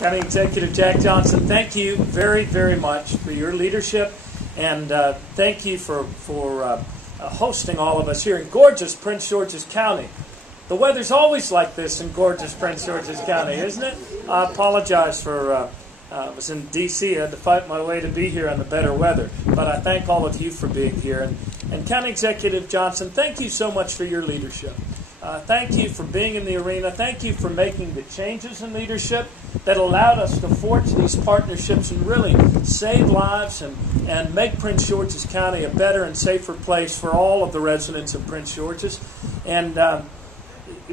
County Executive Jack Johnson, thank you very, very much for your leadership, and thank you for hosting all of us here in gorgeous Prince George's County. The weather's always like this in gorgeous Prince George's County, isn't it? I apologize for, I was in D.C., I had to fight my way to be here in the better weather, but I thank all of you for being here. And County Executive Johnson, thank you so much for your leadership. Thank you for being in the arena. Thank you for making the changes in leadership that allowed us to forge these partnerships and really save lives and make Prince George's County a better and safer place for all of the residents of Prince George's. And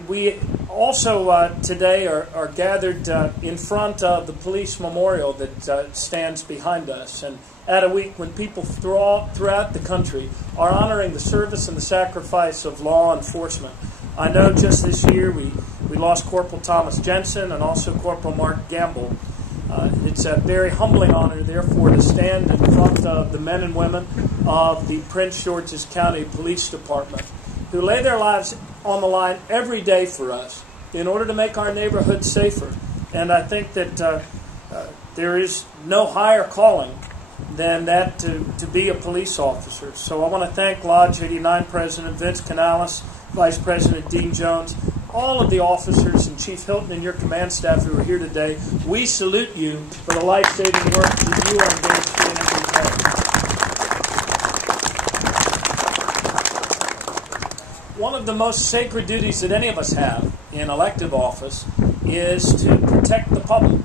we also today are gathered in front of the police memorial that stands behind us, and at a week when people throughout the country are honoring the service and the sacrifice of law enforcement. I know just this year we lost Corporal Thomas Jensen and also Corporal Mark Gamble. It's a very humbling honor, therefore, to stand in front of the men and women of the Prince George's County Police Department who lay their lives on the line every day for us in order to make our neighborhoods safer. And I think that there is no higher calling than that to be a police officer. So I want to thank Lodge 89 President Vince Canales, Vice President Dean Jones, all of the officers and Chief Hilton and your command staff who are here today. We salute you for the life-saving work that you are engaged in every day. One of the most sacred duties that any of us have in elective office is to protect the public.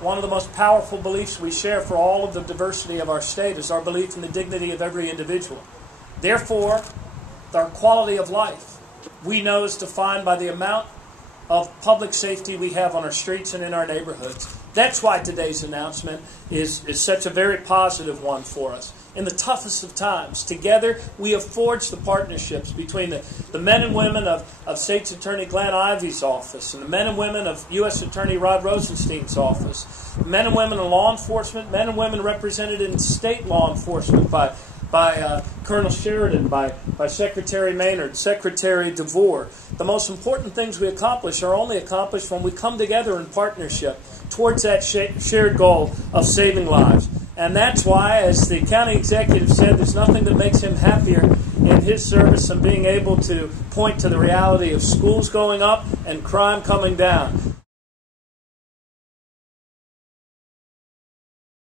One of the most powerful beliefs we share for all of the diversity of our state is our belief in the dignity of every individual. Therefore, our quality of life, we know, is defined by the amount of public safety we have on our streets and in our neighborhoods. That's why today's announcement is such a very positive one for us. In the toughest of times, together we have forged the partnerships between the men and women of State's Attorney Glenn Ivey's office and the men and women of U.S. Attorney Rod Rosenstein's office, men and women in law enforcement, men and women represented in state law enforcement by Colonel Sheridan, by Secretary Maynard, Secretary DeVore. The most important things we accomplish are only accomplished when we come together in partnership towards that shared goal of saving lives. And that's why, as the county executive said, there's nothing that makes him happier in his service than being able to point to the reality of schools going up and crime coming down.